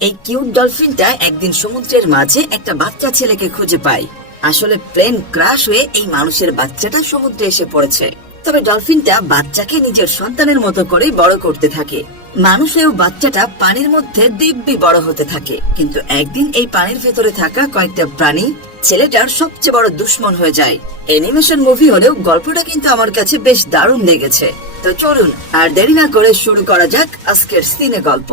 এই কিউট ডলফিনটা একদিন সমুদ্রের মাঝে একটা বাচ্চা ছেলেকে খুঁজে পায়। আসলে প্লেন ক্রাশ হয়ে এই মানুষের বাচ্চাটা সমুদ্রে এসে পড়েছে। তবে ডলফিনটা বাচ্চাকে নিজের সন্তানের মতো করে বড় করতে থাকে। মানুষ হয়েও বাচ্চাটা পানির মধ্যে দিব্যি বড় হতে থাকে। কিন্তু একদিন এই পানির ভেতরে থাকা কয়েকটা প্রাণী ছেলেটার সবচেয়ে বড় দুশ্মন হয়ে যায়। অ্যানিমেশন মুভি হলেও গল্পটা কিন্তু আমার কাছে বেশ দারুণ লেগেছে। তো চলুন আর দেরি না করে শুরু করা যাক আজকের সিনে গল্প।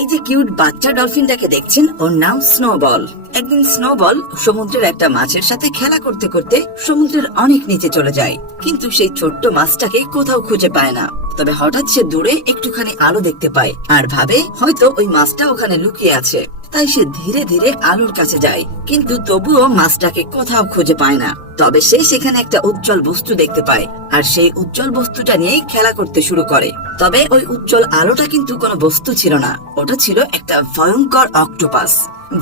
এই যে কিউট বাচ্চা ডলফিনটাকে দেখছেন, ওর নাম স্নোবল। একদিন স্নোবল সমুদ্রের একটা মাছের সাথে খেলা করতে করতে সমুদ্রের অনেক নিচে চলে যায়, কিন্তু সেই ছোট্ট মাছটাকে কোথাও খুঁজে পায় না। তবে হঠাৎ সে দূরে একটুখানি আলো দেখতে পায় আর ভাবে হয়তো ওই মাছটা ওখানে লুকিয়ে আছে। তাই সে ধীরে ধীরে আলোর কাছে যায়, কিন্তু তবুও মাছটাকে কোথাও খুঁজে পায় না। তবে সে সেখানে একটা উজ্জ্বল বস্তু দেখতে পায় আর সেই উজ্জ্বল বস্তুটা নিয়েই খেলা করতে শুরু করে। তবে ওই উজ্জ্বল আলোটা কিন্তু কোনো বস্তু ছিল না, ওটা ছিল একটা ভয়ঙ্কর অক্টোপাস।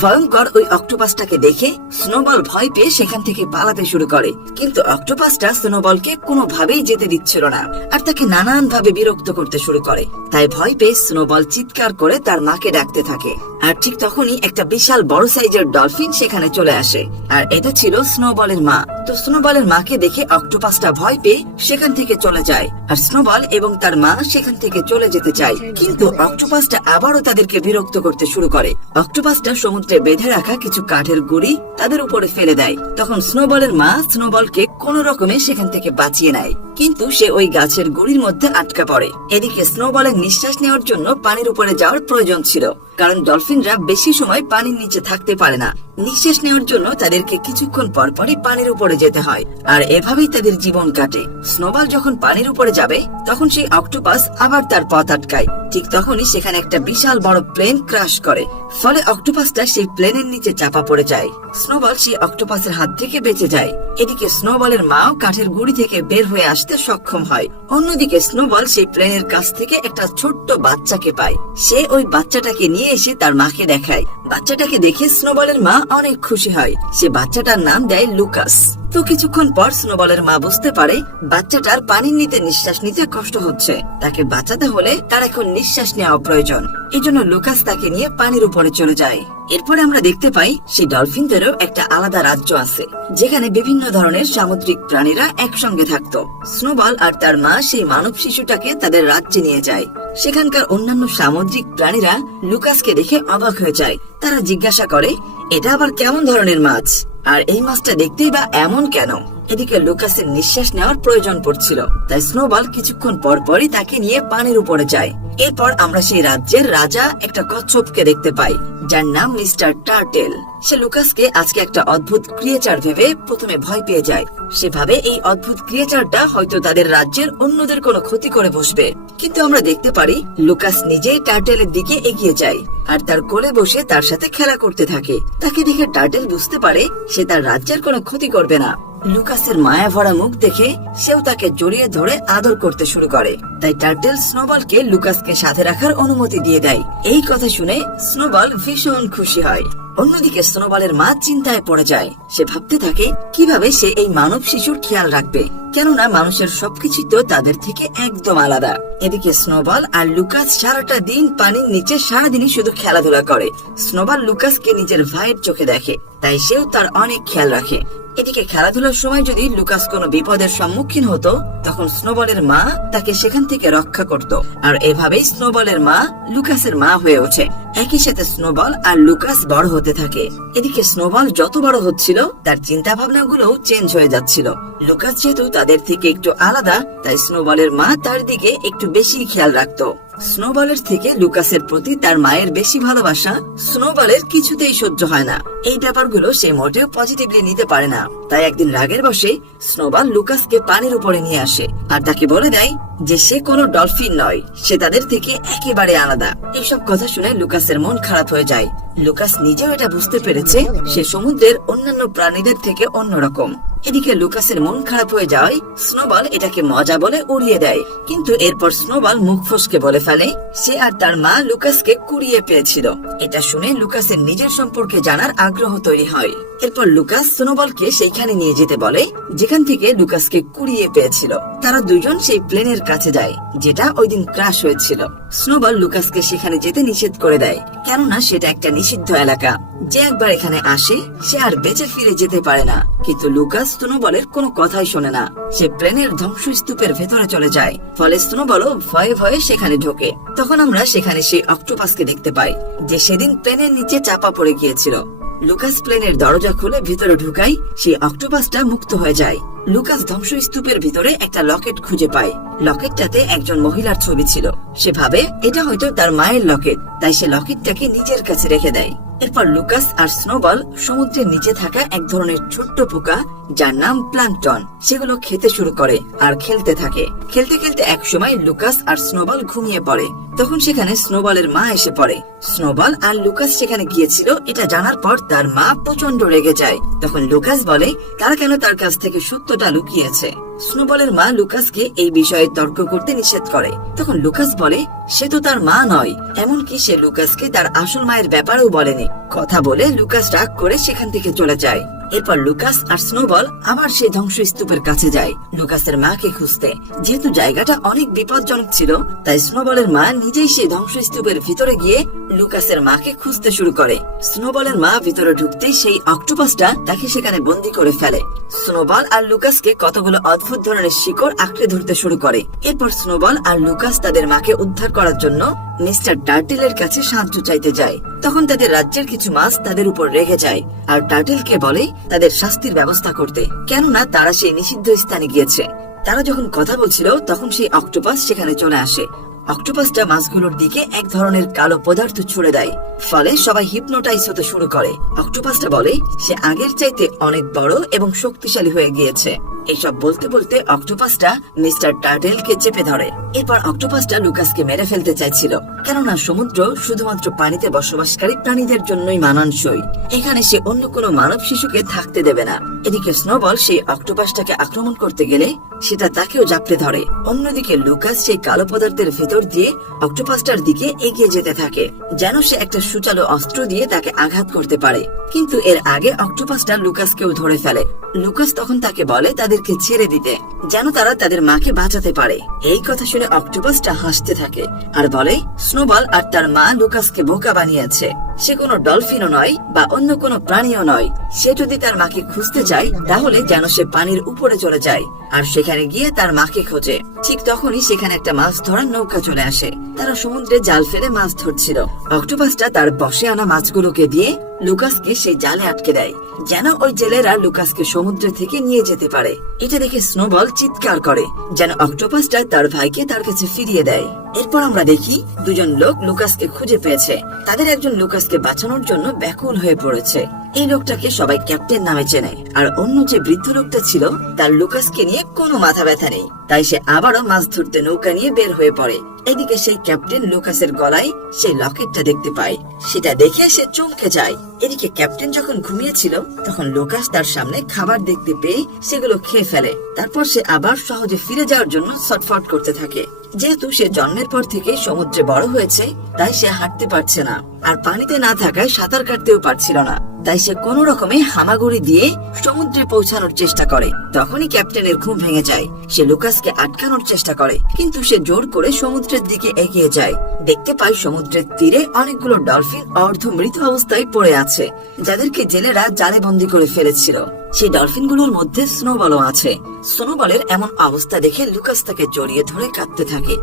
ভয়ঙ্কর ওই অক্টোপাসটাকে দেখে স্নোবল ভয় পেয়ে সেখান থেকে পালাতে শুরু করে, কিন্তু অক্টোপাসটা স্নোবলকে কোনোভাবেই যেতে দিচ্ছিল না আর তাকে নানান ভাবে বিরক্ত করতে শুরু করে। তাই ভয় পেয়ে স্নোবল চিৎকার করে তার মাকে ডাকতে থাকে। আর ঠিক তখনই একটা বিশাল বড় সাইজের ডলফিন সেখানে চলে আসে, আর এটা ছিল স্নোবলের মা। তো স্নোবলের মাকে দেখে অক্টোপাসটা ভয় পেয়ে সেখান থেকে চলে যায়, আর স্নোবল এবং তার মা সেখান থেকে চলে যেতে চায়, কিন্তু অক্টোপাসটা আবারও তাদেরকে বিরক্ত করতে শুরু করে। অক্টোপাসটা সমুদ্রে বেঁধে রাখা কিছু কাঠের গুঁড়ি তাদের উপরে ফেলে দেয়। তখন স্নোবলের মা স্নোবলকে কোন রকমে সেখান থেকে বাঁচিয়ে নেয়, কিন্তু সে ওই গাছের গুঁড়ির মধ্যে আটকা পড়ে। এদিকে স্নোবলের নিঃশ্বাস নেওয়ার জন্য পানির উপরে যাওয়ার প্রয়োজন ছিল, কারণ ডলফিনরা বেশি সময় পানির নিচে থাকতে পারে না। নিঃশ্বাস নেওয়ার জন্য তাদেরকে কিছুক্ষণ পরপরই পানির উপরে যেতে হয়, আর এভাবেই তাদের জীবন কাটে। স্নোবল যখন পানির উপরে যাবে তখন সেই অক্টোপাস আবার তার পথ আটকায়। ঠিক তখনই সেখানে একটা বিশাল বড় প্লেন ক্রাশ করে, ফলে অক্টোপাসটা সেই প্লেনের নিচে চাপা পড়ে যায়। স্নোবল সেই অক্টোপাসের হাত থেকে বেঁচে যায়। এদিকে স্নোবলের মাও কাঠের গুঁড়ি থেকে বের হয়ে আসতে সক্ষম হয়। অন্যদিকে স্নোবল সেই প্লেনের কাছ থেকে একটা ছোট্ট বাচ্চাকে পায়। সে ওই বাচ্চাটাকে নিয়ে এসে তার মাকে দেখায়। বাচ্চাটাকে দেখে স্নোবলের মা অনেক খুশি হয়। সে বাচ্চাটার নাম দেয় লুকাস। তো কিছুক্ষণ পর স্নোবলের মা বুঝতে পারে বাচ্চাটার পানির নিতে নিঃশ্বাস নিতে কষ্ট হচ্ছে, তাকে বাঁচাতে হলে তার এখন নিঃশ্বাস নেওয়া প্রয়োজন। এই জন্য লুকাস তাকে নিয়ে পানির উপরে চলে যায়। এরপরে আমরা দেখতে পাই সেই ডলফিনদেরও একটা আলাদা রাজ্য আছে, যেখানে বিভিন্ন ধরনের সামুদ্রিক প্রাণীরা একসঙ্গে থাকতো। স্নোবল আর তার মা সেই মানব শিশুটাকে তাদের রাজ্যে নিয়ে যায়। সেখানকার অন্যান্য সামুদ্রিক প্রাণীরা লুকাসকে দেখে অবাক হয়ে যায়। তারা জিজ্ঞাসা করে, এটা আবার কেমন ধরনের মাছ, আর এই মাছটা দেখতেই বা এমন কেন? এদিকে লুকাসের নিঃশ্বাস নেওয়ার প্রয়োজন পড়ছিল, তাই স্নোবল কিছুক্ষণ পর পরই তাকে নিয়ে পানির উপরে যায়। এরপর আমরা সেই রাজ্যের রাজা একটা কচ্ছপকে দেখতে পাই, যার নাম মিস্টার টার্টেল। সে লুকাসকে আজকে একটা অদ্ভুত ক্রিয়েচার ভেবে প্রথমে ভয় পেয়ে যায়। সে ভাবে এই অদ্ভুত ক্রিয়েচারটা হয়তো তাদের রাজ্যের অন্যদের কোনো ক্ষতি করে বসবে, কিন্তু আমরা দেখতে পারি লুকাস নিজেই টার্টেলের দিকে এগিয়ে যায় আর তার কোলে বসে তার সাথে খেলা করতে থাকে। তাকে দেখে টার্টেল বুঝতে পারে সে তার রাজ্যের কোনো ক্ষতি করবে না। লুকাসের মায়া ভরা মুখ দেখে সেও তাকে জড়িয়ে ধরে আদর করতে শুরু করে। তাই টার্টেল স্নোবলকে লুকাসকে সাথে রাখার অনুমতি দিয়ে দেয়। এই কথা শুনে স্নোবল ভীষণ খুশি হয়। অন্যদিকে স্নোবলের মা চিন্তায় পড়ে যায়। সে ভাবতে থাকে কিভাবে সে এই মানব শিশুর খেয়াল রাখবে, কেননা মানুষের সবকিছু তো তাদের থেকে একদম আলাদা। এদিকে স্নোবল আর লুকাস সারাটা দিন পানির নিচে সারাদিনই শুধু খেলাধুলা করে। স্নোবল লুকাসকে নিজের ভাইয়ের চোখে দেখে, তাই সেও তার অনেক খেয়াল রাখে। এদিকে খেলাধুলার সময় যদি লুকাস কোনো বিপদের সম্মুখীন হতো, তখন স্নোবলের মা তাকে সেখান থেকে রক্ষা করত, আর এভাবেই স্নোবলের মা লুকাসের মা হয়ে ওঠে। একই সাথে স্নোবল আর লুকাস বড় হতে থাকে। এদিকে স্নোবল যত বড় হচ্ছিল তার চিন্তা ভাবনা গুলোও চেঞ্জ হয়ে যাচ্ছিল। লুকাস যেহেতু তাদের থেকে একটু আলাদা, তাই স্নোবলের মা তার দিকে একটু বেশি খেয়াল রাখতো। স্নোবলের থেকে লুকাসের প্রতি তার মায়ের বেশি ভালোবাসা স্নোবলের কিছুতেই সহ্য হয় না। এই ব্যাপারগুলো সে মোটেও পজিটিভলি নিতে পারে না। তাই একদিন রাগের বশে স্নোবল লুকাসকে পানির উপরে নিয়ে আসে আর তাকে বলে দেয় যে সে কোনো ডলফিন নয়, সে তাদের থেকে একেবারে আলাদা। এইসব কথা শুনে লুকাসের মন খারাপ হয়ে যায়। লুকাস নিজেও এটা বুঝতে পেরেছে সে সমুদ্রের অন্যান্য প্রাণীদের থেকে অন্যরকম। এদিকে লুকাসের মন খারাপ হয়ে যায়, স্নোবল এটাকে মজা বলে উড়িয়ে দেয়। কিন্তু এরপর স্নোবল মুখ ফসকে বলে ফেলে সে আর তার মা লুকাসকে কুড়িয়ে পেয়েছিল। এটা শুনে লুকাসের নিজের সম্পর্কে জানার আগ্রহ তৈরি হয়। এরপর লুকাস স্নোবলকে সেইখানে নিয়ে যেতে বলে যেখান থেকে লুকাসকে কুড়িয়ে পেয়েছিল। তারা দুজন সেই প্লেনের কাছে যায় যেটা ওই দিন ক্র্যাশ হয়েছিল। স্নোবল লুকাসকে সেখানে যেতে নিষেধ করে দেয়, কেননা সেটা একটা নিষিদ্ধ এলাকা। যে একবার এখানে আসে সে আর বেঁচে ফিরে যেতে পারে না। কিন্তু লুকাস স্নোবলের কোনো কথাই শোনে না। সে প্লেনের ধ্বংসস্তূপের ভেতরে চলে যায়। ফলে স্নোবলও ভয়ে ভয়ে সেখানে ঢোকে। তখন আমরা সেখানে সেই অক্টোপাসকে দেখতে পাই যে সেদিন প্লেনের নিচে চাপা পড়ে গিয়েছিল। লুকাস প্লেনের দরজা খুলে ভিতরে ঢুকাই সেই অক্টোপাসটা মুক্ত হয়ে যায়। লুকাস ধ্বংসস্তূপের ভিতরে একটা লকেট খুঁজে পায়। লকেটটাতে একজন মহিলার ছবি ছিল। সে ভাবে এটা হয়তো তার মায়ের লকেট, তাই সে লকেটটাকে নিজের কাছে রেখে দেয়। এরপর লুকাস আর স্নোবল সমুদ্রের নিচে থাকা এক ধরনের ছোট্ট পোকা যার নাম প্লাঙ্কটন সেগুলো খেতে শুরু করে আর খেলতে থাকে। খেলতে খেলতে একসময় লুকাস আর স্নোবল ঘুমিয়ে পড়ে। তখন সেখানে স্নোবলের মা এসে পড়ে। স্নোবল আর লুকাস সেখানে গিয়েছিল এটা জানার পর তার মা প্রচন্ড রেগে যায়। তখন লুকাস বলে তারা কেন তার কাছ থেকে সত্যটা লুকিয়েছে। স্নোবলের মা লুকাসকে এই বিষয়ে তর্ক করতে নিষেধ করে। তখন লুকাস বলে সে তো তার মা নয়, এমনকি সে লুকাসকে তার আসল মায়ের ব্যাপারেও বলেনি। কথা বলে লুকাস রাগ করে সেখান থেকে চলে যায়। এরপর লুকাস আর স্নোবল আবার সেই ধ্বংসস্তূপের কাছে যায় লুকাসের মাকে খুঁজতে। যেহেতু জায়গাটা অনেক বিপজ্জনক ছিল তাই স্নোবলের মা নিজেই সেই ধ্বংসস্তূপের ভিতরে গিয়ে লুকাসের মাকে খুঁজতে শুরু করে। স্নোবলের মা ভিতরে ঢুকতেই সেই অক্টোপাসটা তাকে সেখানে বন্দী করে ফেলে। স্নোবল আর লুকাসকে কতগুলো অদ্ভুত ধরনের শিকড় আঁকড়ে ধরতে শুরু করে। এরপর স্নোবল আর লুকাস তাদের মাকে উদ্ধার করার জন্য মিস্টার টার্টেলের কাছে সাহায্য চাইতে যায়। তখন তাদের রাজ্যের কিছু মাছ তাদের উপর রেগে যায় আর টার্টেলকে বলে তাদের শাস্তির ব্যবস্থা করতে, কেননা তারা সেই নিষিদ্ধ স্থানে গিয়েছে। তারা যখন কথা বলছিল তখন সেই অক্টোপাস সেখানে চলে আসে। অক্টোপাসটা মাছগুলোর দিকে এক ধরনের কালো পদার্থ ছুড়ে দেয়। ফলে সবাই হিপনোটাইজ হতে শুরু করে। অক্টোপাসটা বলে সে আগের চাইতে অনেক বড় এবং শক্তিশালী হয়ে গিয়েছে। এইসব বলতে বলতে অক্টোপাসটা মিস্টার টার্টেলকে চেপে ধরে। এরপর অক্টোপাসটা লুকাসকে মেরে ফেলতে চাইছিল, কেননা সমুদ্র শুধুমাত্র পানিতে বসবাসকারী প্রাণীদের জন্যই মানানসই। এখানে সে অন্য কোনো মানব শিশুকে থাকতে দেবে না। এদিকে স্নোবল সেই অক্টোপাসটাকে আক্রমণ করতে গেলে সেটা তাকেও জাপটে ধরে। অন্যদিকে লুকাস সেই কালো পদার্থের ভেতর দিয়ে অক্টোপাসটার দিকে এগিয়ে যেতে থাকে যেন সে একটা সুচালো অস্ত্র দিয়ে তাকে আঘাত করতে পারে। কিন্তু এর আগে অক্টোপাসটা লুকাসকেও ধরে ফেলে। লুকাস তখন তাকে বলে তাদেরকে ছেড়ে দিতে যেন তারা তাদের মাকে বাঁচাতে পারে। এই কথা শুনে অক্টোপাসটা হাসতে থাকে আর বলে স্নোবল আর তার মা লুকাসকে বোকা বানিয়েছে। সে কোনো ডলফিনও নয় বা অন্য কোনো প্রাণীও নয়। সে যদি তার মাকে খুঁজতে চায় তাহলে যেন সে পানির উপরে চলে যায় আর সেখানে গিয়ে তার মাকে খোঁজে। ঠিক তখনই সেখানে একটা মাছ ধরার নৌকা চলে আসে। তারা সমুদ্রে জাল ফেলে মাছ ধরছিল। অক্টোপাসটা তার বসে আনা মাছগুলোকে দিয়ে লুকাসকে সেই জালে আটকে দেয় যেন ওই জেলেরা লুকাসকে সমুদ্র থেকে নিয়ে যেতে পারে। এটা দেখে স্নোবল চিৎকার করে যেন অক্টোপাসটা তার ভাইকে তার কাছে ফিরিয়ে দেয়। এরপর আমরা দেখি দুজন লোক লুকাসকে খুঁজে পেয়েছে। তাদের একজন লুকাসকে বাঁচানোর জন্য ব্যাকুল হয়ে পড়েছে। এই লোকটাকে সবাই ক্যাপ্টেন নামে চেনে আর অন্য যে বৃদ্ধ লোকটা ছিল তার লুকাসকে নিয়ে কোনো মাথা ব্যথা নেই। তাই সে আবারও মাছ ধরতে নৌকা নিয়ে বের হয়ে পড়ে। এদিকে সেই ক্যাপ্টেন লুকাসের গলায় সেই লকেটটা দেখতে পায়। সেটা দেখে সে চমকে যায়। এদিকে ক্যাপ্টেন যখন ঘুমিয়েছিল তখন লুকাস তার সামনে খাবার দেখতে পেয়ে সেগুলো খেয়ে ফেলে। তারপর সে আবার সহজে ফিরে যাওয়ার জন্য ছটফট করতে থাকে। যেহেতু সে জন্মের পর থেকে সমুদ্রে বড় হয়েছে তাই সে হাঁটতে পারছে না আর পানিতে না থাকায় সাঁতার কাটতেও পারছিল না। তাই সে কোনো রকমে হামাগুড়ি দিয়ে সমুদ্রে পৌঁছানোর চেষ্টা করে। তখনই ক্যাপ্টেনের ঘুম ভেঙে যায়। সে লুকাসকে আটকানোর চেষ্টা করে কিন্তু সে জোর করে সমুদ্রের দিকে এগিয়ে যায়। দেখতে পায় সমুদ্রের তীরে অনেকগুলো ডলফিন অর্ধ মৃত অবস্থায় পড়ে আছে যাদেরকে জেলেরা জালে বন্দী করে ফেলেছিল। সেই ডলফিনগুলোর মধ্যে স্নোবলও আছে। স্নোবলের এমন অবস্থা দেখে লুকাস তাকে জড়িয়ে ধরে কাঁদতে থাকে।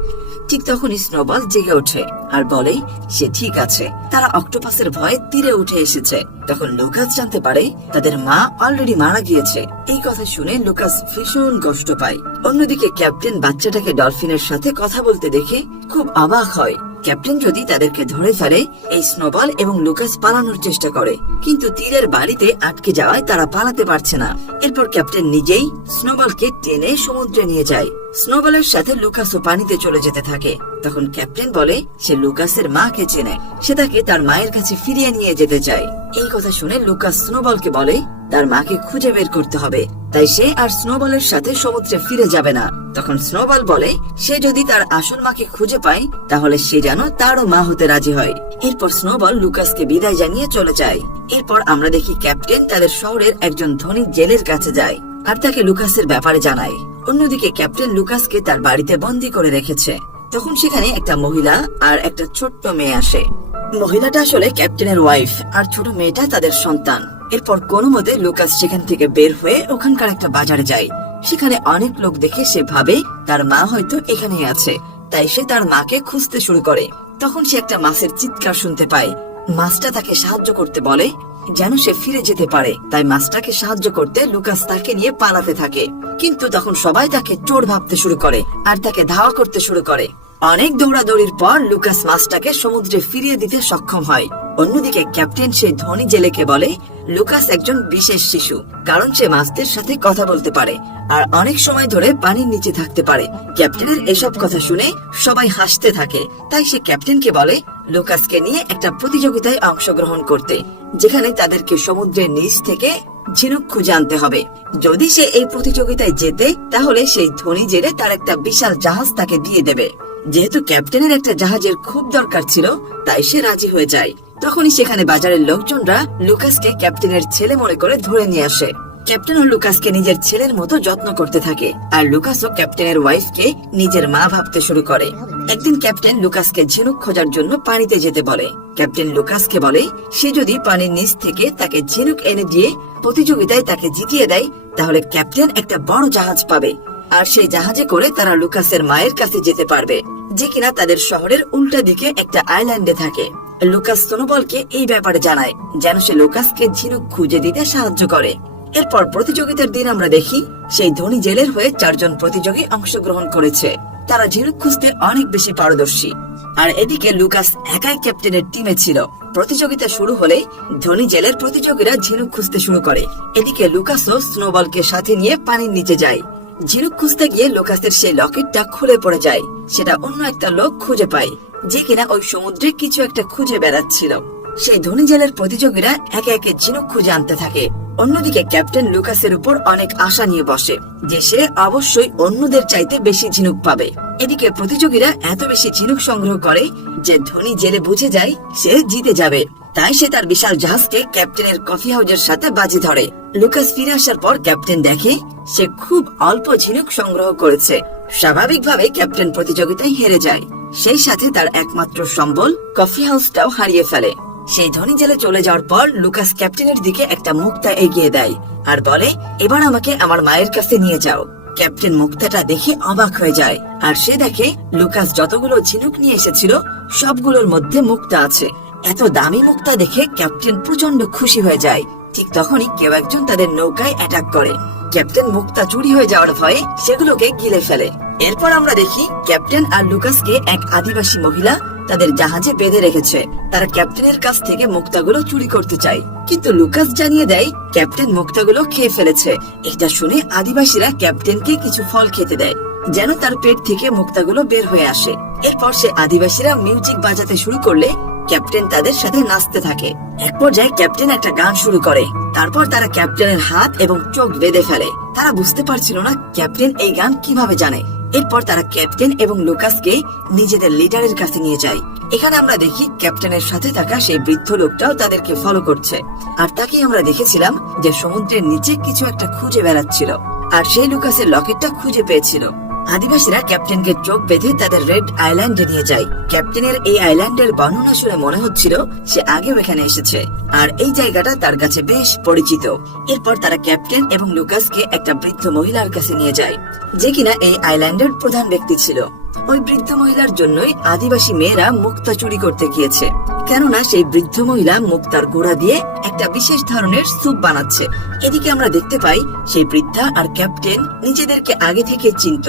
ঠিক তখনই স্নোবল জেগে ওঠে আর বলে সে ঠিক আছে। তারা অক্টোপাসের ভয়ে তীরে উঠে এসেছে। তখন লুকাস জানতে পারে তাদের মা অলরেডি মারা গিয়েছে। এই কথা শুনে লুকাস ভীষণ কষ্ট পায়। অন্যদিকে ক্যাপ্টেন বাচ্চাটাকে ডলফিনের সাথে কথা বলতে দেখে খুব অবাক হয়। ক্যাপ্টেন যদি তাদেরকে ধরে ফেলে এই স্নোবল এবং লুকাস পালানোর চেষ্টা করে কিন্তু তীরের বাড়িতে আটকে যাওয়ায় তারা পালাতে পারছে না। এরপর ক্যাপ্টেন নিজেই স্নোবলকে টেনে সমুদ্রে নিয়ে যায়। স্নোবলের সাথে লুকাসও পানিতে চলে যেতে থাকে। তখন ক্যাপ্টেন বলে সে লুকাসের মাকে চেনে, সে তাকে তার মায়ের কাছে ফিরিয়ে নিয়ে যেতে চায়। এই কথা শুনে লুকাস স্নোবলকে বলে তার মাকে খুঁজে বের করতে হবে। তাই সে আর স্নোবলের সাথে সমুদ্রে ফিরে যাবে না। তখন স্নোবল বলে সে যদি তার আসল মাকে খুঁজে পায় তাহলে সে যেন তারও মা হতে রাজি হয়। এরপর স্নোবল লুকাসকে বিদায় জানিয়ে চলে যায়। এরপর আমরা দেখি ক্যাপ্টেন তাদের শহরের একজন ধনী জেলের কাছে যায় আর তাকে লুকাসের ব্যাপারে জানায়। অন্যদিকে ক্যাপ্টেন লুকাসকে তার বাড়িতে বন্দী করে রেখেছে। তখন সেখানে একটা মহিলা আর একটা ছোট্ট মেয়ে আসে। মহিলাটা আসলে ক্যাপ্টেনের ওয়াইফ আর ছোট মেয়েটা তাদের সন্তান। এরপর কোনো মতে লুকাস সেখান থেকে বের হয়ে ওখানকার একটা বাজারে যায়। সেখানে অনেক লোক দেখে সে ভাবে তার মা হয়তো এখানেই আছে, তাই সে তার মাকে খুঁজতে শুরু করে। তখন সে একটা মাছের চিৎকার শুনতে পায়। মাছটা তাকে সাহায্য করতে বলে যেন সে ফিরে যেতে পারে। তাই মাছটাকে সাহায্য করতে লুকাস তাকে নিয়ে পালাতে থাকে। কিন্তু তখন সবাই তাকে চোর ভাবতে শুরু করে আর তাকে ধাওয়া করতে শুরু করে। অনেক দৌড়াদৌড়ির পর লুকাস মাছটাকে সমুদ্রে ফিরিয়ে দিতে সক্ষম হয়। অন্যদিকে ক্যাপ্টেন সেই ধনী জেলেকে বলে লুকাস একজন বিশেষ শিশু, কারণ সে মাছদের সাথে কথা বলতে পারে আর অনেক সময় ধরে পানির নিচে থাকতে পারে। ক্যাপ্টেনের এসব কথা শুনে সবাই হাসতে থাকে। তাই সে ক্যাপ্টেনকে বলে লুকাসকে নিয়ে একটা প্রতিযোগিতায় অংশগ্রহণ করতে, যেখানে তাদেরকে সমুদ্রের নিচ থেকে ঝিনুক খুঁজে আনতে হবে। যদি সে এই প্রতিযোগিতায় জেতে তাহলে সেই ধনী জেলে তার একটা বিশাল জাহাজ তাকে দিয়ে দেবে। যেহেতু ক্যাপ্টেনের একটা জাহাজের খুব দরকার ছিল তাই সে রাজি হয়ে যায়। তখনই সেখানে বাজারের লোকজনরা লুকাসকে ক্যাপ্টেনের ছেলে মনে করে ধরে নিয়ে আসে। ক্যাপ্টেন ও লুকাসকে নিজের ছেলের মতো যত্ন করতে থাকে আর লুকাসও ক্যাপ্টেনের ওয়াইফকে নিজের মা ভাবতে শুরু করে। একদিন ক্যাপ্টেন লুকাসকে ঝিনুক খোঁজার জন্য পানিতে যেতে বলে। ক্যাপ্টেন লুকাসকে বলে সে যদি পানির নিচ থেকে তাকে ঝিনুক এনে দিয়ে প্রতিযোগিতায় তাকে জিতিয়ে দেয় তাহলে ক্যাপ্টেন একটা বড় জাহাজ পাবে আর সেই জাহাজে করে তারা লুকাসের মায়ের কাছে যেতে পারবে, যে কিনা তাদের শহরের উল্টা দিকে একটা আইল্যান্ডে থাকে। লুকাস স্নোবলকে এই ব্যাপারে জানায় যেন সে লুকাসকে ঝিনুক খুঁজে দিতে সাহায্য করে। এরপর প্রতিযোগিতার দিন আমরা দেখি সেই ধনী জেলের হয়ে 4 জন প্রতিযোগী অংশগ্রহণ করেছে। তারা ঝিনুক খুঁজতে অনেক বেশি পারদর্শী আর এদিকে লুকাস একাই ক্যাপ্টেনের টিমে ছিল। প্রতিযোগিতা শুরু হলে ধনী জেলের প্রতিযোগীরা ঝিনুক খুঁজতে শুরু করে। এদিকে লুকাসও স্নোবলকে সাথে নিয়ে পানির নিচে যায়। ঝিনুক খুঁজতে গিয়ে লুকাসের সেই লকেটটা খুলে পড়ে যায়। সেটা অন্য একটা লোক খুঁজে পায়, যে কিনা ওই সমুদ্রে কিছু একটা খুঁজে বেড়াচ্ছিল। সেই ধনী জেলের প্রতিযোগীরা একে একে ঝিনুক খুঁজে আনতে থাকে। অন্যদিকে ক্যাপ্টেন লুকাসের উপর অনেক আশা নিয়ে বসে যে সে অবশ্যই অন্যদের চাইতে বেশি ঝিনুক পাবে। এদিকে প্রতিযোগীরা এত বেশি ঝিনুক সংগ্রহ করে যে ধনী জেলে বুঝে যায় সে জিতে যাবে। তাই সে তার বিশাল জাহাজকে ক্যাপ্টেনের কফি হাউজের সাথে বাজি ধরে। লুকাস ফিরে আসার পর ক্যাপ্টেন দেখে সে খুব অল্প ঝিনুক সংগ্রহ করেছে। স্বাভাবিকভাবে ক্যাপ্টেন প্রতিযোগিতায় হেরে যায়। সেই সাথে তার একমাত্র সম্বল কফি হাউসটাও হারিয়ে ফেলে। সেই ধনী জেলে চলে যাওয়ার পর লুকাস ক্যাপ্টেনের দিকে একটা মুক্তা এগিয়ে দেয় আর বলে এবার আমাকে আমার মায়ের কাছে নিয়ে যাও। ক্যাপ্টেন মুক্তাটা দেখে অবাক হয়ে যায় আর সে দেখে লুকাস যতগুলো ঝিনুক নিয়ে এসেছিল সবগুলোর মধ্যে মুক্তা আছে। এত দামি মুক্তা দেখে ক্যাপ্টেন প্রচন্ড খুশি হয়ে যায়। ঠিক তখনই কেউ একজন তাদের নৌকায় অ্যাটাক করে। ক্যাপ্টেন মুক্তা চুরি হয়ে যাওয়ার ভয়ে সেগুলোকে গিলে ফেলে। এরপর আমরা দেখি ক্যাপ্টেন আর লুকাসকে এক আদিবাসী মহিলা তাদের জাহাজে বেঁধে রেখেছে। তারা ক্যাপ্টেনের কাছ থেকে মুক্তাগুলো চুরি করতে চায়, কিন্তু লুকাস জানিয়ে দেয় ক্যাপ্টেন মুক্তাগুলো খেয়ে ফেলেছে। এটা শুনে আদিবাসীরা ক্যাপ্টেনকে কিছু ফল খেতে দেয় যেন তার পেট থেকে মুক্তাগুলো বের হয়ে আসে। এরপর সে আদিবাসীরা মিউজিক বাজাতে শুরু করলে ক্যাপ্টেন তাদের সাথে নাচতে থাকে। এক পর্যায়ে ক্যাপ্টেন একটা গান শুরু করে। তারপর তারা ক্যাপ্টেনের হাত এবং চোখ বেঁধে ফেলে। তারা বুঝতে পারছিল না ক্যাপ্টেন এই গান কিভাবে জানে। এরপর তারা ক্যাপ্টেন এবং লুকাসকে নিজেদের লিডারের কাছে নিয়ে যায়। এখানে আমরা দেখি ক্যাপ্টেনের সাথে থাকা সেই বৃদ্ধ লোকটাও তাদেরকে ফলো করছে। আর তাকে আমরা দেখেছিলাম যে সমুদ্রের নিচে কিছু একটা খুঁজে বেড়াচ্ছিল আর সেই লুকাসের লকেটটা খুঁজে পেয়েছিল। আদিবাসীরা ক্যাপ্টেনকে চোখ বেঁধে তাদের রেড আইল্যান্ডে নিয়ে যায়। ক্যাপ্টেনের এই আইল্যান্ডের বর্ণনা শুনে মনে হচ্ছিল সে আগেও এখানে এসেছে আর এই জায়গাটা তার কাছে বেশ পরিচিত। এরপর তারা ক্যাপ্টেন এবং লুকাসকে একটা বৃদ্ধ মহিলার কাছে নিয়ে যায়, যে কিনা এই আইল্যান্ডের প্রধান ব্যক্তি ছিল। ওই বৃদ্ধ মহিলার জন্যই আদিবাসী মেয়েরা মুক্তা চুরি করতে গিয়েছে, কেননা সেই বৃদ্ধ মহিলা মুক্তার গোড়া দিয়ে একটা বিশেষ ধরনের স্যুপ বানাচ্ছে। এদিকে আমরা দেখতে পাই সেই বৃদ্ধা আর ক্যাপ্টেন নিজেদেরকে আগে থেকে চিনত।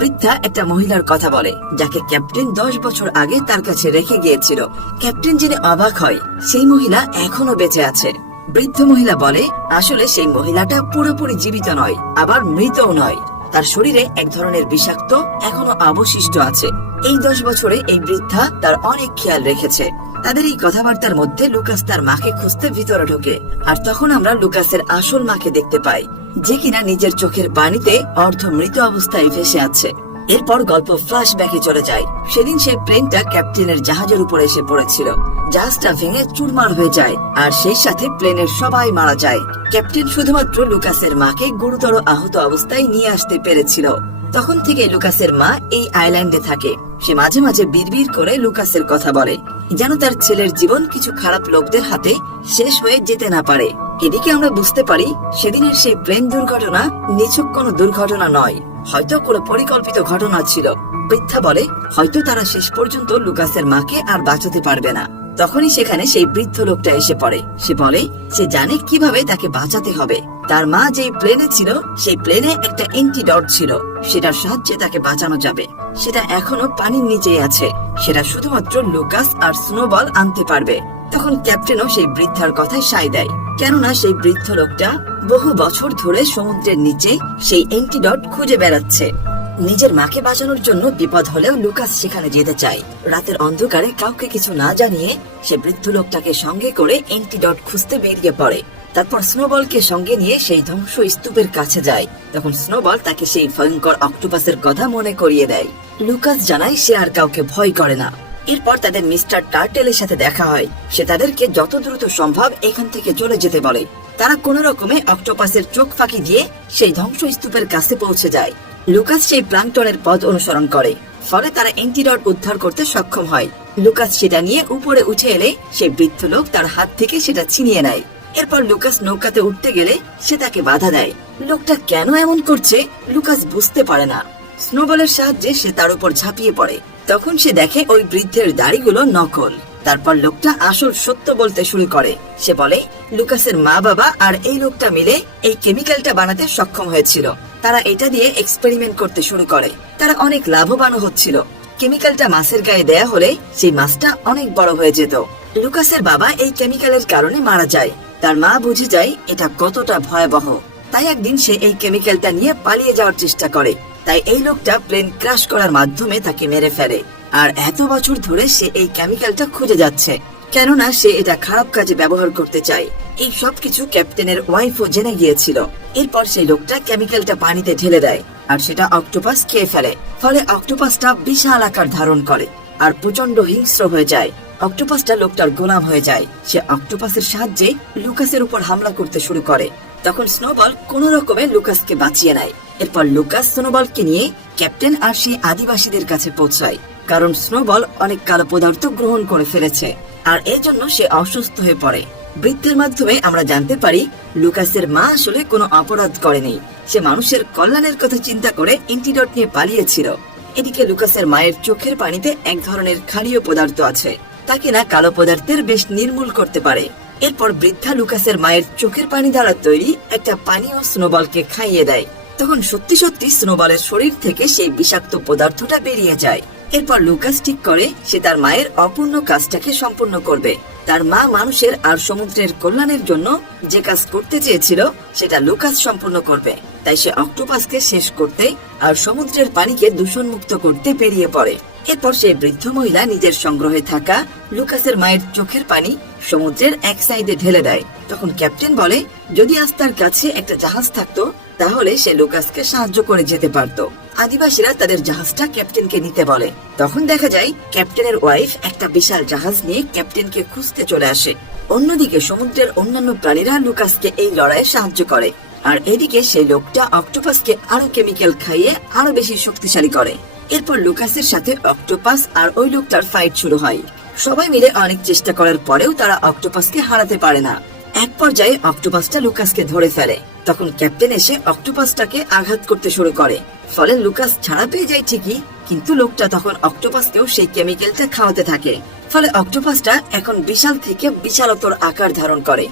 বৃদ্ধা একটা মহিলার কথা বলে যাকে ক্যাপ্টেন 10 বছর আগে তার কাছে রেখে গিয়েছিল। ক্যাপ্টেন জেনে অবাক হয় সেই মহিলা এখনো বেঁচে আছে। বৃদ্ধ মহিলা বলে আসলে সেই মহিলাটা পুরোপুরি জীবিত নয়, আবার মৃতও নয়। তার শরীরে এক ধরনের বিষাক্ত এখনো অবশিষ্ট আছে। এই 10 বছরে এই বৃদ্ধা তার অনেক খেয়াল রেখেছে। তাদের এই কথাবার্তার মধ্যে লুকাস তার মাকে খুঁজতে ভিতরে ঢোকে, আর তখন আমরা লুকাসের আসল মাকে দেখতে পাই, যে কিনা নিজের চোখের পানিতে অর্ধ মৃত অবস্থায় ভেসে আছে। এরপর গল্প ফ্ল্যাশব্যাকে চলে যায়। সেদিন সেই প্লেনটা ক্যাপ্টেনের জাহাজের উপর এসে পড়েছিল। জাহাজটা ভেঙে চুরমার হয়ে যায়, আর সেই সাথে প্লেনের সবাই মারা যায়। ক্যাপ্টেন শুধুমাত্র লুকাসের মাকে গুরুতর আহত অবস্থায় নিয়ে আসতে পেরেছিল। তখন থেকে লুকাসের মা এই আইল্যান্ডে থাকে। সে মাঝে মাঝে বিড়বিড় করে লুকাসের কথা বলে, যেন তার ছেলের জীবন কিছু খারাপ লোকদের হাতে শেষ হয়ে যেতে না পারে। এদিকে আমরা বুঝতে পারি সেদিনের সেই প্লেন দুর্ঘটনা নিছক কোনো দুর্ঘটনা নয়, হয়তো কোনো পরিকল্পিত ঘটনা ছিল। বৃদ্ধা বলে হয়তো তারা শেষ পর্যন্ত লুকাসের মাকে আর বাঁচাতে পারবে না। তখনই সেখানে সেই বৃদ্ধ লোকটা এসে পড়ে। সে বলে সে জানে কিভাবে তাকে বাঁচাতে হবে। তার মা যে প্লেনে ছিল সেই প্লেনে একটা অ্যান্টিডট ছিল, সেটার সাহায্যে তাকে বাঁচানো যাবে। সেটা এখনো পানির নিচেই আছে, সেটা শুধুমাত্র লুকাস আর স্নোবল আনতে পারবে। তখন ক্যাপ্টেনও সেই বৃদ্ধার কথায় সায় দেয়, কেননা সেই বৃদ্ধ লোকটা বহু বছর ধরে সমুদ্রের নিচে সেই অ্যান্টিডট খুঁজে বেড়াচ্ছে। নিজের মাকে বাঁচানোর জন্য বিপদ হলেও লুকাস সেখানে যেতে চায়। রাতের অন্ধকারে কাউকে কিছু না জানিয়ে সে বৃদ্ধ লোকটাকে সঙ্গে করে অ্যান্টিডট খুঁজতে বেরিয়ে পড়ে। তারপর স্নোবলকে সঙ্গে নিয়ে সেই ধ্বংস স্তূপের কাছে যায়। তখন স্নোবল তাকে সেই ভয়ঙ্কর অক্টোপাসের কথা মনে করিয়ে দেয়। লুকাস জানায় সে আর কাউকে ভয় করে না। এরপর তাদের মিস্টার টার্টেলের সাথে দেখা হয়। সে তাদেরকে যত দ্রুত সম্ভব এখান থেকে চলে যেতে বলে। তারা কোন রকমে অক্টোপাসের চোখ ফাঁকি দিয়ে সেই ধ্বংস স্তূপের কাছে পৌঁছে যায়। লুকাস সেই প্লাঙ্কটনের পথ অনুসরণ করে, ফলে তারা অ্যান্টিডট উদ্ধার করতে সক্ষম হয়। লুকাস সেটা নিয়ে উপরে উঠে এলে সেই বৃদ্ধ লোক তার হাত থেকে সেটা ছিনিয়ে নেয়। এরপর লুকাস নৌকাতে উঠতে গেলে সে তাকে বাধা দেয়। লোকটা কেন এমন করছে লুকাস বুঝতে পারে না। স্নোবলের সাহায্যে সে তার উপর ঝাঁপিয়ে পড়ে। তখন সে দেখে ওই বৃদ্ধের দাড়িগুলো নকল। তারপর লোকটা আসল সত্য বলতে শুরু করে। সে বলে লুকাসের মা বাবা আর এই লোকটা মিলে এই কেমিক্যালটা বানাতে সক্ষম হয়েছিল। তারা এটা দিয়ে এক্সপেরিমেন্ট করতে শুরু করে। তারা অনেক লাভবান হচ্ছিল। কেমিক্যালটা মাছের গায়ে দেয়া হলে সেই মাছটা অনেক বড় হয়ে যেত। লুকাসের বাবা এই কেমিক্যালের কারণে মারা যায়। তার মা বুঝে যায় এটা কতটা ভয়াবহ। তাই একদিন সে এই কেমিক্যালটা নিয়ে পালিয়ে যাওয়ার চেষ্টা করে। তাই এই লোকটা প্লেন ক্র্যাশ করার মাধ্যমে তাকে মেরে ফেলে। আর এত বছর ধরে সে এই কেমিক্যালটা খুঁজে যাচ্ছে, কেননা সে এটা খারাপ কাজে ব্যবহার করতে চায়। এই সবকিছু ক্যাপ্টেনের ওয়াইফও জেনে গিয়েছিল। এরপর সেই লোকটা কেমিক্যালটা পানিতে ঢেলে দেয়, আর সেটা অক্টোপাস খেয়ে ফেলে। ফলে অক্টোপাসটা বিশাল আকার ধারণ করে আর প্রচন্ড হিংস্র হয়ে যায়। অক্টোপাসটা লোকটার গোলাম হয়ে যায়। সে অক্টোপাসের সাহায্যে লুকাসের উপর হামলা করতে শুরু করে। তখন স্নোবল কোন রকমে লুকাসকে বাঁচিয়ে নেয়। এরপর লুকাস স্নোবলকে নিয়ে ক্যাপ্টেন আর সেই আদিবাসীদের কাছে পৌঁছায়, কারণ স্নোবল অনেক কালো পদার্থ গ্রহণ করে ফেলেছে, আর এর জন্য সে অসুস্থ হয়ে পড়ে। বৃত্তের মাধ্যমে আমরা জানতে পারি লুকাসের মা আসলে কোনো অপরাধ করেনি। সে মানুষের কল্যাণের কথা চিন্তা করে অ্যান্টিডট নিয়ে পালিয়েছিল। এদিকে লুকাসের মায়ের চোখের পানিতে এক ধরনের ক্ষারীয় পদার্থ আছে, তাকে না কালো পদার্থের বেশ নির্মূল করতে পারে। এরপর বৃদ্ধা লুকাসের মায়ের চোখের পানি দ্বারা তৈরি একটা পানীয় স্নোবলকে খাইয়ে দেয়। তখন সত্যি সত্যি স্নোবলের শরীর থেকে সেই বিষাক্ত পদার্থটা বেরিয়ে যায়। এরপর লুকাস ঠিক করে সে তার মায়ের অপূর্ণ কাজটাকে সম্পূর্ণ করবে। তার মা মানুষের আর সমুদ্রের কল্যাণের জন্য যে কাজ করতে চেয়েছিল সেটা লুকাস সম্পূর্ণ করবে। তাই সে অক্টোপাসকে শেষ করতে আর সমুদ্রের পানিকে দূষণমুক্ত করতে বেরিয়ে পড়ে। এরপর সেই বৃদ্ধ মহিলা নিজের সংগ্রহে থাকা লুকাসের মায়ের চোখের পানি সমুদ্রের এক সাইডে ঢেলে দেয়। তখন ক্যাপ্টেন বলে যদি আজ তার কাছে একটা জাহাজ থাকতো তাহলে সে লুকাসকে সাহায্য করে যেতে পারত। আদিবাসীরা তাদের জাহাজটা ক্যাপ্টেনকে নিতে বলে। তখন দেখা যায় ক্যাপ্টেনের ওয়াইফ একটা বিশাল জাহাজ নিয়ে ক্যাপ্টেনকে খুঁজতে চলে আসে। অন্যদিকে সমুদ্রের অন্যান্য প্রাণীরা লুকাসকে এই লড়াইয়ে সাহায্য করে, আর এদিকে সেই লোকটা অক্টোপাসকে আরো কেমিক্যাল খাইয়ে আরো বেশি শক্তিশালী করে। এরপর লুকাসের সাথে অক্টোপাস আর ওই লোকটার ফাইট শুরু হয়। সবাই মিলে অনেক চেষ্টা করার পরেও তারা অক্টোপাসকে হারাতে পারে না। এক পর্যায়ে অক্টোপাসটা লুকাসকে ধরে ফেলে। তখন ক্যাপ্টেন এসে অক্টোপাসটাকে আঘাত করতে শুরু করে। ফলে লুকাস ছাড়া পেয়ে যায় ঠিকই, কিন্তু লোকটা তখন অক্টোপাসকেও সেই কেমিক্যালটা খাওয়াতে থাকে। ফলে অক্টোপাসটা এখন বিশাল থেকে বিশালতর আকার ধারণ করে,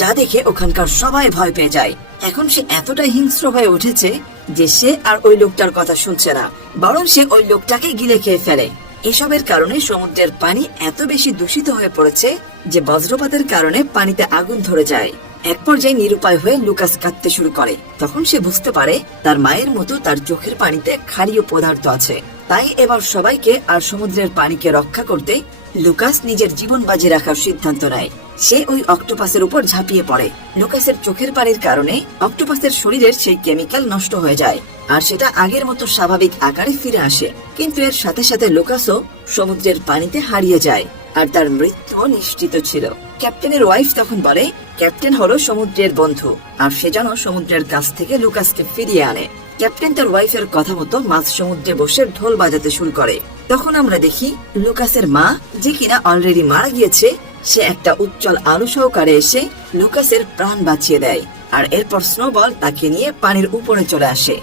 যা দেখে ওখানকার সবাই ভয় পেয়ে যায়। এখন সে এতটাই হিংস্র হয়ে উঠেছে যে সে আর ওই লোকটার কথা শুনছে না, বরং সে ওই লোকটাকে গিলে খেয়ে ফেলে। এসবের কারণে সমুদ্রের পানি এত বেশি দূষিত হয়ে পড়েছে যে বজ্রপাতের কারণে পানিতে আগুন ধরে যায়। এক পর্যায়ে নিরুপায় হয়ে লুকাস কাঁদতে শুরু করে। তখন সে বুঝতে পারে তার মায়ের মতো তার চোখের পানিতে ক্ষারীয় পদার্থ আছে। তাই এবার সবাইকে আর সমুদ্রের পানিকে রক্ষা করতে লুকাস নিজের জীবন বাজি রাখার সিদ্ধান্ত নেয়। সে ওই অক্টোপাসের উপর ঝাঁপিয়ে পড়ে। লুকাসের চোখের পানির কারণে অক্টোপাসের শরীরের সেই কেমিক্যাল নষ্ট হয়ে যায় আর সেটা আগের মতো স্বাভাবিক আকারে ফিরে আসে। কিন্তু এর সাথে সাথে লুকাসও সমুদ্রের পানিতে হারিয়ে যায় আর তার মৃত্যু নিশ্চিত ছিল। ক্যাপ্টেনের ওয়াইফ তখন বলে ক্যাপ্টেন হলো সমুদ্রের বন্ধু আর সে যেন সমুদ্রের কাছ থেকে লুকাসকে ফিরিয়ে আনে। ক্যাপ্টেন তার ওয়াইফের কথা মতো মাঝ সমুদ্রে বসে ঢোল বাজাতে শুরু করে। তখন আমরা দেখি লুকাসের মা, যে কিনা অলরেডি মারা গিয়েছে, সে একটা উজ্জ্বল আলো সহকারে এসে লুকাসের প্রাণ বাঁচিয়ে দেয়। আর এরপর স্নোবল তাকে নিয়ে পানির উপরে চলে আসে,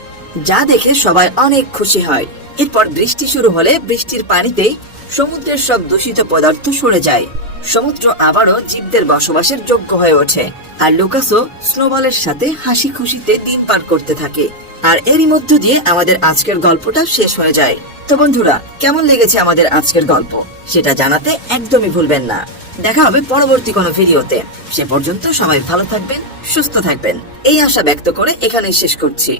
যা দেখে সবাই অনেক খুশি হয়। এরপর বৃষ্টি শুরু হলে বৃষ্টির পানিতে সমুদ্রের সব দূষিত পদার্থ সরে যায়। সমুদ্র আবারও জীবদের বসবাসের যোগ্য হয়ে ওঠে আর লুকাসও স্নোবলের সাথে হাসি খুশিতে দিন পার করতে থাকে। আর এরই মধ্য দিয়ে আমাদের আজকের গল্পটা শেষ হয়ে যায়। তো বন্ধুরা, কেমন লেগেছে আমাদের আজকের গল্প সেটা জানাতে একদমই ভুলবেন না। দেখা হবে পরবর্তী কোনো ভিডিওতে। সে পর্যন্ত সবাই ভালো থাকবেন, সুস্থ থাকবেন, এই আশা ব্যক্ত করে এখানেই শেষ করছি।